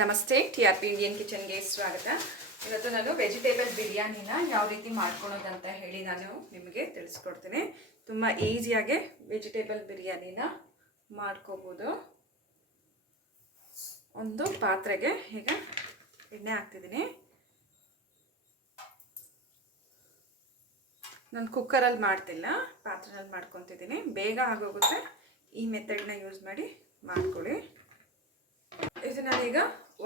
ನಮಸ್ತೆ, TRP Indian ಕಿಚನ್ಗೆ ಸ್ವಾಗತ. ಇವತ್ತು ನಾನು ವೆಜಿಟೇಬಲ್ ಬಿರಿಯಾನಿನ ಯಾವ ರೀತಿ ಮಾಡ್ಕೊಳ್ಳೋದಂತ ಹೇಳಿ ನಾನು ನಿಮಗೆ ತಿಳಿಸ್ಕೊಡ್ತೀನಿ. ತುಂಬ ಈಸಿಯಾಗಿ ವೆಜಿಟೇಬಲ್ ಬಿರಿಯಾನಿನ ಮಾಡ್ಕೋಬೋದು. ಒಂದು ಪಾತ್ರೆಗೆ ಈಗ ಎಣ್ಣೆ ಹಾಕ್ತಿದ್ದೀನಿ. ನಾನು ಕುಕ್ಕರಲ್ಲಿ ಮಾಡ್ತಿಲ್ಲ, ಪಾತ್ರೆಯಲ್ಲಿ ಮಾಡ್ಕೊತಿದ್ದೀನಿ. ಬೇಗ ಆಗೋಗುತ್ತೆ. ಈ ಮೆಥಡ್ನ ಯೂಸ್ ಮಾಡಿ ಮಾಡ್ಕೊಳ್ಳಿ. ಇದು ನಾನೀಗ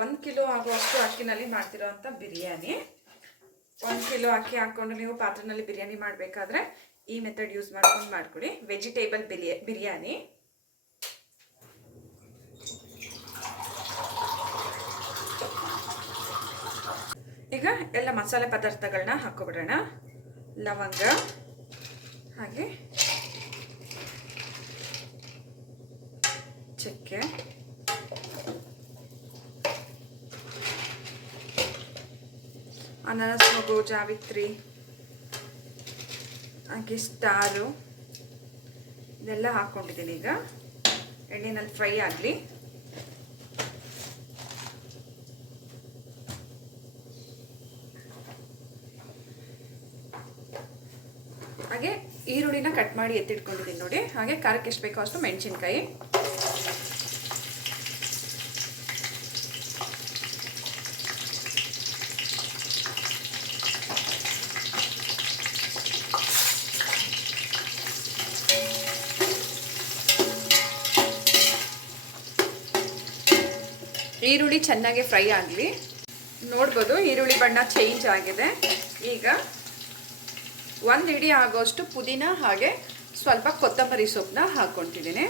1 ಕಿಲೋ ಆಗುವಷ್ಟು ಅಕ್ಕಿನಲ್ಲಿ ಮಾಡ್ತಿರೋ ಅಂಥ ಬಿರಿಯಾನಿ. 1 ಕಿಲೋ ಅಕ್ಕಿ ಹಾಕ್ಕೊಂಡು ನೀವು ಪಾತ್ರೆನಲ್ಲಿ ಬಿರಿಯಾನಿ ಮಾಡಬೇಕಾದ್ರೆ ಈ ಮೆಥಡ್ ಯೂಸ್ ಮಾಡ್ಕೊಂಡು ಮಾಡ್ಕೊಳ್ಳಿ. ವೆಜಿಟೇಬಲ್ ಬಿರಿಯಾನಿ. ಈಗ ಎಲ್ಲ ಮಸಾಲೆ ಪದಾರ್ಥಗಳನ್ನ ಹಾಕ್ಕೊಬಿಡೋಣ. ಲವಂಗ, ಹಾಗೆ ಚಕ್ಕೆ, ಅನಾನಸ್, ಮೊಗ್ಗು, ಜಾವಿತ್ರಿ, ಹಾಗೆ ಸ್ಟಾರು ಇದೆಲ್ಲ ಹಾಕ್ಕೊಂಡಿದ್ದೀನಿ. ಈಗ ಎಣ್ಣೆನಲ್ಲಿ ಫ್ರೈ ಆಗಲಿ. ಹಾಗೆ ಈರುಳ್ಳಿನ ಕಟ್ ಮಾಡಿ ಎತ್ತಿಟ್ಕೊಂಡಿದ್ದೀನಿ ನೋಡಿ. ಹಾಗೆ ಖಾರಕ್ಕೆ ಎಷ್ಟು ಬೇಕೋ ಅಷ್ಟು ಮೆಣಸಿನ್ಕಾಯಿ, ಈರುಳ್ಳಿ ಚೆನ್ನಾಗಿ ಫ್ರೈ ಆಗಲಿ. ನೋಡ್ಬೋದು ಈರುಳ್ಳಿ ಬಣ್ಣ ಚೇಂಜ್ ಆಗಿದೆ. ಈಗ 1 ಹಿಡಿ ಆಗೋಷ್ಟು ಪುದೀನ ಹಾಗೆ ಸ್ವಲ್ಪ ಕೊತ್ತಂಬರಿ ಸೊಪ್ಪನ್ನ ಹಾಕ್ಕೊತಿದ್ದೀನಿ.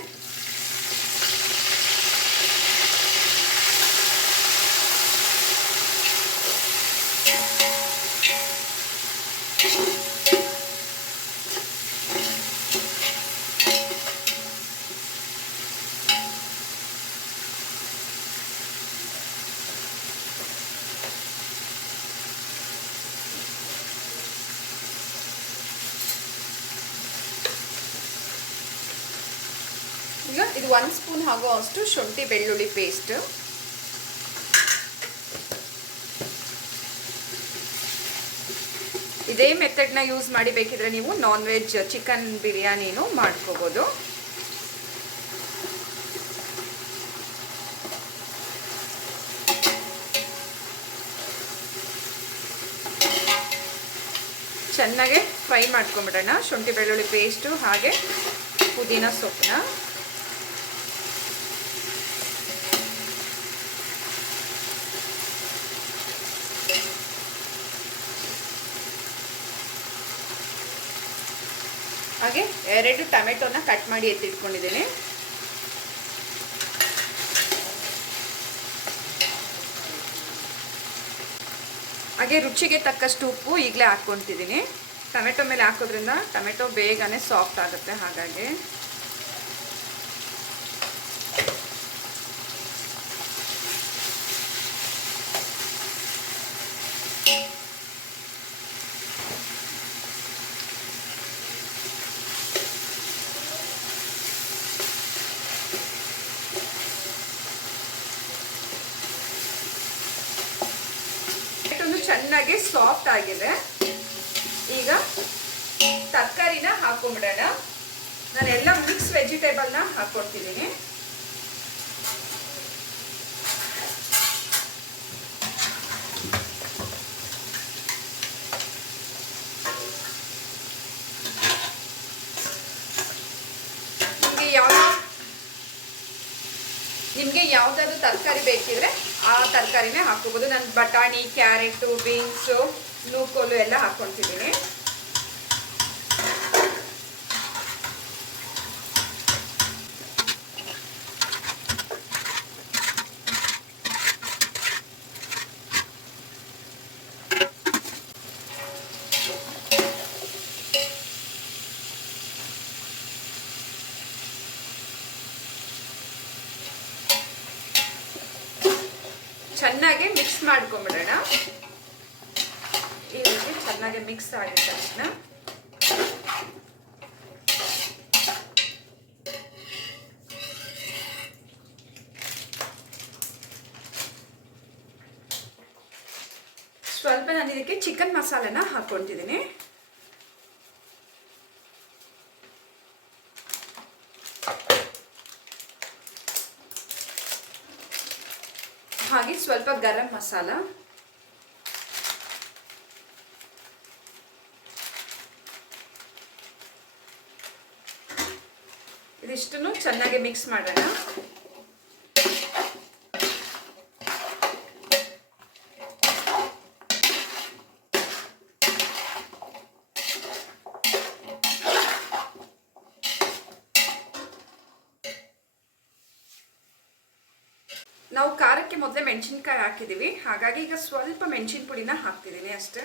ಈಗ ಇದು 1 ಸ್ಪೂನ್ ಆಗೋ ಅಷ್ಟು ಶುಂಠಿ ಬೆಳ್ಳುಳ್ಳಿ ಪೇಸ್ಟ್, ಇದೇ ಮೆಥಡ್ನ ಯೂಸ್ ಮಾಡಿ ಬೇಕಿದ್ರೆ ನೀವು ನಾನ್ ವೆಜ್ ಚಿಕನ್ ಬಿರಿಯಾನಿನೂ ಮಾಡ್ಕೋಬೋದು. ಚೆನ್ನಾಗಿ ಫ್ರೈ ಮಾಡ್ಕೊಂಬಿಡೋಣ ಶುಂಠಿ ಬೆಳ್ಳುಳ್ಳಿ ಪೇಸ್ಟು ಹಾಗೆ ಪುದೀನ ಸೊಪ್ಪನ್ನ. ಹಾಗೆ 2 ಟೊಮೆಟೊನ ಕಟ್ ಮಾಡಿ ಎತ್ತಿಟ್ಕೊಂಡಿದ್ದೀನಿ. ಹಾಗೆ ರುಚಿಗೆ ತಕ್ಕಷ್ಟು ಉಪ್ಪು ಈಗಲೇ ಹಾಕ್ಕೊತಿದ್ದೀನಿ. ಟೊಮೆಟೊ ಮೇಲೆ ಹಾಕೋದ್ರಿಂದ ಟೊಮೆಟೊ ಬೇಗನೆ ಸಾಫ್ಟ್ ಆಗುತ್ತೆ. ಹಾಗಾಗಿ ಚೆನ್ನಾಗಿ ಸಾಫ್ಟ್ ಆಗಿದೆ. ಈಗ ತರಕಾರಿನ ಹಾಕೊಂಡ್ಬಿಡೋಣ. ನಾನೆಲ್ಲ ಮಿಕ್ಸ್ ವೆಜಿಟೇಬಲ್ನ ಹಾಕ್ಕೊಡ್ತಿದ್ದೀನಿ. ನಿಮಗೆ ಯಾವುದಾದ್ರು ತರಕಾರಿ ಬೇಕಿದ್ರೆ ಆ ತರಕಾರಿನೇ ಹಾಕೋಬೋದು. ನಾನು ಬಟಾಣಿ, ಕ್ಯಾರೆಟು, ಬೀನ್ಸು, ನೂಕೋಲು ಎಲ್ಲ ಹಾಕ್ಕೊತಿದ್ದೀನಿ. ಚೆನ್ನಾಗಿ ಮಿಕ್ಸ್ ಮಾಡ್ಕೊಂಬಿಡೋಣ. ಈ ರೀತಿ ಚೆನ್ನಾಗಿ ಮಿಕ್ಸ್ ಆಗಿದ ತಕ್ಷಣ ಇದಕ್ಕೆ ಚಿಕನ್ ಮಸಾಲೆನ ಹಾಕ್ಕೊಳ್ತಿದ್ದೀನಿ. ಹಾಗೆ ಸ್ವಲ್ಪ ಗರಂ ಮಸಾಲ, ಇದಿಷ್ಟನ್ನು ಚೆನ್ನಾಗಿ ಮಿಕ್ಸ್ ಮಾಡೋಣ. ನಾವು ಖಾರಕ್ಕೆ ಮೊದಲೇ ಮೆಣಸಿನ್ಕಾಯಿ ಹಾಕಿದ್ದೀವಿ, ಹಾಗಾಗಿ ಈಗ ಸ್ವಲ್ಪ ಮೆಣಸಿನ ಪುಡಿನ ಹಾಕ್ತಿದ್ದೀನಿ ಅಷ್ಟೇ.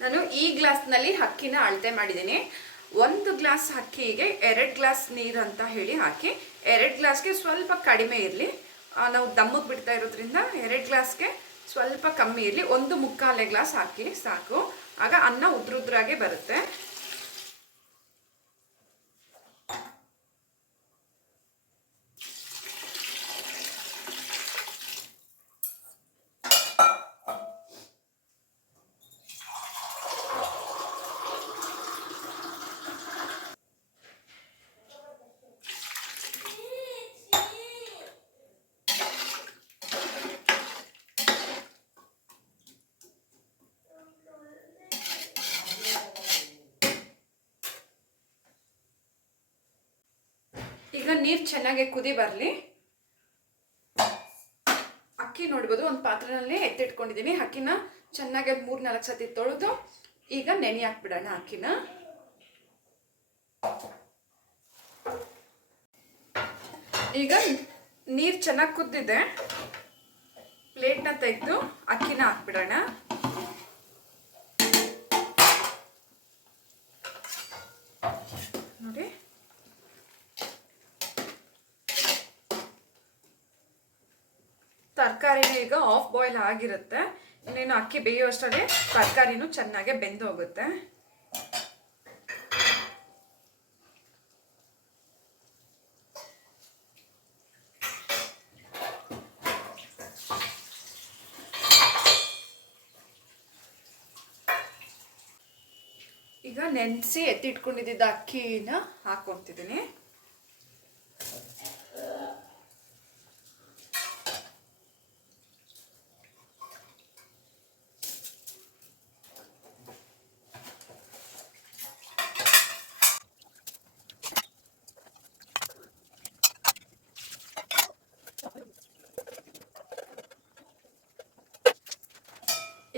ನಾನು ಈ ಗ್ಲಾಸ್ನಲ್ಲಿ ಅಕ್ಕಿನ ಅಳತೆ ಮಾಡಿದ್ದೀನಿ. 1 ಗ್ಲಾಸ್ ಅಕ್ಕಿಗೆ 2 ಗ್ಲಾಸ್ ನೀರು ಅಂತ ಹೇಳಿ ಹಾಕಿ, 2 ಗ್ಲಾಸ್ಗೆ ಸ್ವಲ್ಪ ಕಡಿಮೆ ಇರಲಿ. ನಾವು ದಮ್ಮಗೆ ಬಿಡ್ತಾ ಇರೋದ್ರಿಂದ 2 ಗ್ಲಾಸ್ಗೆ ಸ್ವಲ್ಪ ಕಮ್ಮಿ ಇರಲಿ. 1 ಗ್ಲಾಸ್ ಹಾಕಿ ಸಾಕು, ಆಗ ಅನ್ನ ಉದ್ರುದ್ರಾಗೆ ಬರುತ್ತೆ. ಈಗ ನೀರು ಚೆನ್ನಾಗಿ ಕುದಿ ಬರಲಿ. ಅಕ್ಕಿ ನೋಡ್ಬೋದು, ಒಂದು ಪಾತ್ರೆಯಲ್ಲಿ ಎತ್ತಿಟ್ಕೊಂಡಿದ್ದೀನಿ. ಅಕ್ಕಿನ ಚೆನ್ನಾಗಿ 3-4 ಸತಿ ತೊಳೆದು ಈಗ ನೆನೆ ಹಾಕ್ಬಿಡೋಣ ಅಕ್ಕಿನ. ಈಗ ನೀರು ಚೆನ್ನಾಗಿ ಕುದ್ದಿದೆ, ಪ್ಲೇಟ್ನ ತೆಗೆದು ಅಕ್ಕಿನ ಹಾಕ್ಬಿಡೋಣ. ನೋಡಿ, ತರಕಾರಿನೂ ಈಗ ಆಫ್ ಬಾಯ್ಲ್ ಆಗಿರುತ್ತೆ. ಇನ್ನೇನು ಅಕ್ಕಿ ಬೇಯುವಷ್ಟರಲ್ಲಿ ತರಕಾರಿನೂ ಚೆನ್ನಾಗಿ ಬೆಂದು ಹೋಗುತ್ತೆ. ಈಗ ನೆನೆಸಿ ಎತ್ತಿಟ್ಕೊಂಡಿದ್ದ ಅಕ್ಕಿನ ಹಾಕ್ಕೊತಿದ್ದೀನಿ.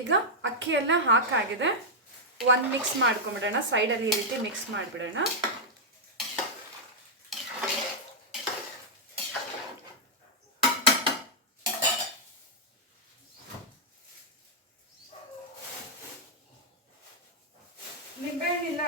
ಈಗ ಅಕ್ಕಿ ಎಲ್ಲ ಹಾಕಾಗಿದೆ, ಒಂದು ಮಿಕ್ಸ್ ಮಾಡ್ಕೊಂಬಿಡೋಣ. ಸೈಡಲ್ಲಿ ಈ ರೀತಿ ಮಿಕ್ಸ್ ಮಾಡಿಬಿಡೋಣ. ನಿಂಬೆಹಣ್ಣಿಲ್ಲ,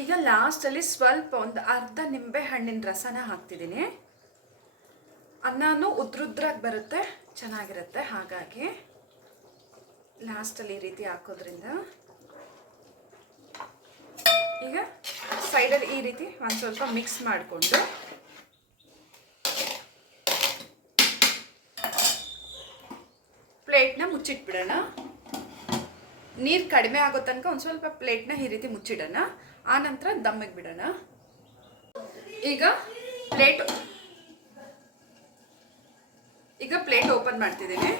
ಈಗ ಲಾಸ್ಟಲ್ಲಿ ಸ್ವಲ್ಪ ಒಂದು ಅರ್ಧ ನಿಂಬೆ ಹಣ್ಣಿನ ರಸನ ಹಾಕ್ತಿದ್ದೀನಿ. ಅನ್ನನೂ ಉದ್ರುದ್ರಾಗಿ ಬರುತ್ತೆ, ಚೆನ್ನಾಗಿರುತ್ತೆ. ಹಾಗಾಗಿ ಲಾಸ್ಟಲ್ಲಿ ಈ ರೀತಿ ಹಾಕೋದ್ರಿಂದ ಈಗ ಸೈಡಲ್ಲಿ ಈ ರೀತಿ ಒಂದು ಸ್ವಲ್ಪ ಮಿಕ್ಸ್ ಮಾಡಿಕೊಂಡು ಪ್ಲೇಟ್ನ ಮುಚ್ಚಿಟ್ಬಿಡೋಣ. ನೀರು ಕಡಿಮೆ ಆಗೋ ತನಕ ಒಂದು ಸ್ವಲ್ಪ ಪ್ಲೇಟ್ನ ಈ ರೀತಿ ಮುಚ್ಚಿಡೋಣ. ಆನಂತರ ದಮ್ಮಿಗೆ ಬಿಡೋಣ. ಈಗ ಪ್ಲೇಟ್ ಓಪನ್ ಮಾಡ್ತಿದ್ದೀನಿ.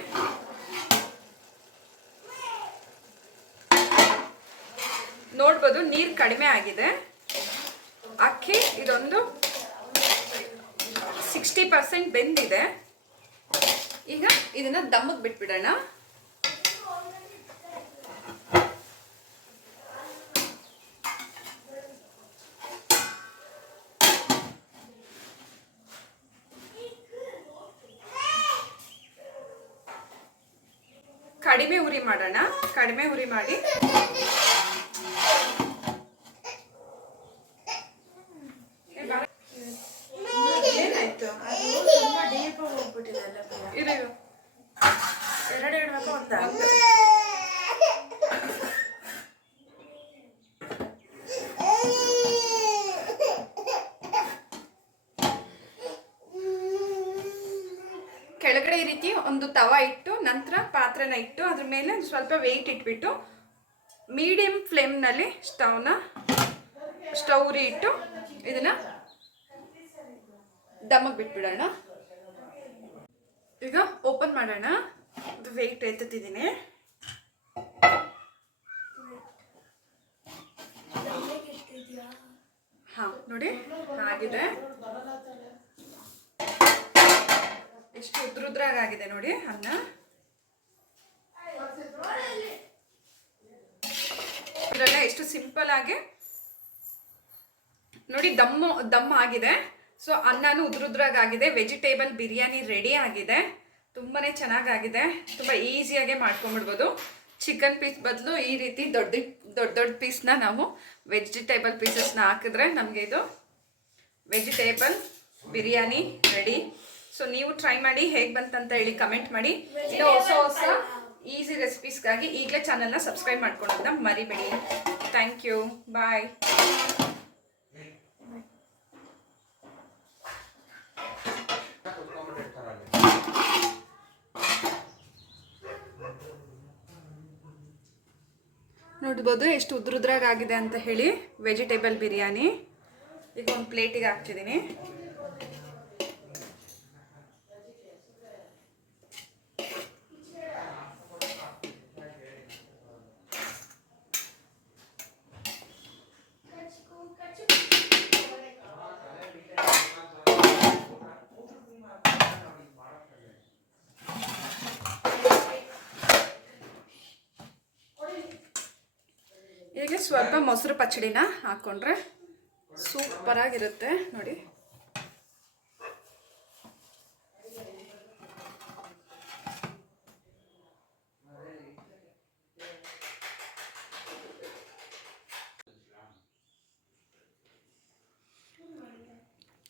ನೋಡ್ಬೋದು, ನೀರು ಕಡಿಮೆ ಆಗಿದೆ. ಅಕ್ಕಿ ಇದೊಂದು 60% ಬೆಂದಿದೆ. ಈಗ ಇದನ್ನ ದಮ್ಮಿಗೆ ಬಿಟ್ಬಿಡೋಣ. ಕಡಿಮೆ ಉರಿ ಮಾಡೋಣ. ಕಡಿಮೆ ಉರಿ ಮಾಡಿ ಏನಾಯ್ತು? ಇರು ಎರಡು ಇಡ್ಬೇಕು ಅಂತ ಕೆಳಗಡೆ ಈ ರೀತಿ ಒಂದು ತವಾ ಇಟ್ಟು ನಂತರ ಪಾತ್ರೆನ ಇಟ್ಟು ಅದ್ರ ಮೇಲೆ ಸ್ವಲ್ಪ ವೆಯ್ಟ್ ಇಟ್ಬಿಟ್ಟು ಮೀಡಿಯಂ ಫ್ಲೇಮ್ನಲ್ಲಿ ಸ್ಟವ್ ಉರಿ ಇಟ್ಟು ಇದನ್ನ ದಮ್ಮಗೆ ಬಿಟ್ಬಿಡೋಣ. ಈಗ ಓಪನ್ ಮಾಡೋಣ. ಇದು ವೆಯ್ಟ್ ಎತ್ತುತ್ತಿದ್ದೀನಿ. ಹಾಂ ನೋಡಿ ಆಗಿದೆ. ಎಷ್ಟು ಉದ್ರುದ್ರಾಗಿದೆ ನೋಡಿ ಅನ್ನ. ಇದರಲ್ಲೇ ಎಷ್ಟು ಸಿಂಪಲ್ ಆಗಿ ನೋಡಿ ದಮ್ ಆಗಿದೆ. ಸೊ ಅನ್ನನೂ ಉದ್ರುದ್ರಾಗಿದೆ. ವೆಜಿಟೇಬಲ್ ಬಿರಿಯಾನಿ ರೆಡಿ ಆಗಿದೆ. ತುಂಬಾ ಚೆನ್ನಾಗಾಗಿದೆ. ತುಂಬ ಈಸಿಯಾಗೆ ಮಾಡ್ಕೊಂಬಿಡ್ಬೋದು. ಚಿಕನ್ ಪೀಸ್ ಬದಲು ಈ ರೀತಿ ದೊಡ್ಡ ಪೀಸ್ನ ನಾವು ವೆಜಿಟೇಬಲ್ ಪೀಸಸ್ನ ಹಾಕಿದ್ರೆ ನಮಗೆ ಇದು ವೆಜಿಟೇಬಲ್ ಬಿರಿಯಾನಿ ರೆಡಿ. ಸೊ ನೀವು ಟ್ರೈ ಮಾಡಿ, ಹೇಗೆ ಬಂತಂತ ಹೇಳಿ ಕಮೆಂಟ್ ಮಾಡಿ. ಇನ್ನು ಹೊಸ ಈಸಿ ರೆಸಿಪೀಸ್ಗಾಗಿ ಈಗಲೇ ಚಾನಲ್ನ ಸಬ್ಸ್ಕ್ರೈಬ್ ಮಾಡ್ಕೊಳ್ಳೋದನ್ನ ಮರಿಬೇಡಿ. ಥ್ಯಾಂಕ್ ಯು, ಬಾಯ್. ನೋಡ್ಬೋದು ಎಷ್ಟು ಉದ್ರುದ್ರಾಗಿದೆ ಅಂತ ಹೇಳಿ ವೆಜಿಟೇಬಲ್ ಬಿರಿಯಾನಿ. ಈಗ ಒಂದು ಪ್ಲೇಟಿಗೆ ಹಾಕ್ತಿದ್ದೀನಿ. ಈಗ ಸ್ವಲ್ಪ ಮೊಸರು ಪಚ್ಚಡಿನ ಹಾಕ್ಕೊಂಡ್ರೆ ಸೂಪರಾಗಿರುತ್ತೆ ನೋಡಿ.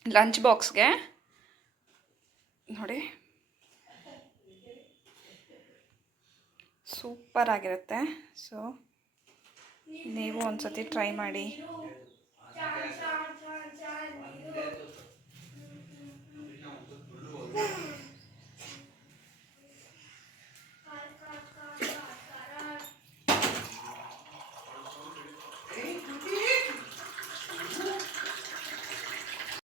ಲಂಚ್ ಬಾಕ್ಸ್ಗೆ ನೋಡಿ ಸೂಪರಾಗಿರುತ್ತೆ. ಸೊ ನೀವು ಒಂದ್ಸತಿ ಟ್ರೈ ಮಾಡಿ.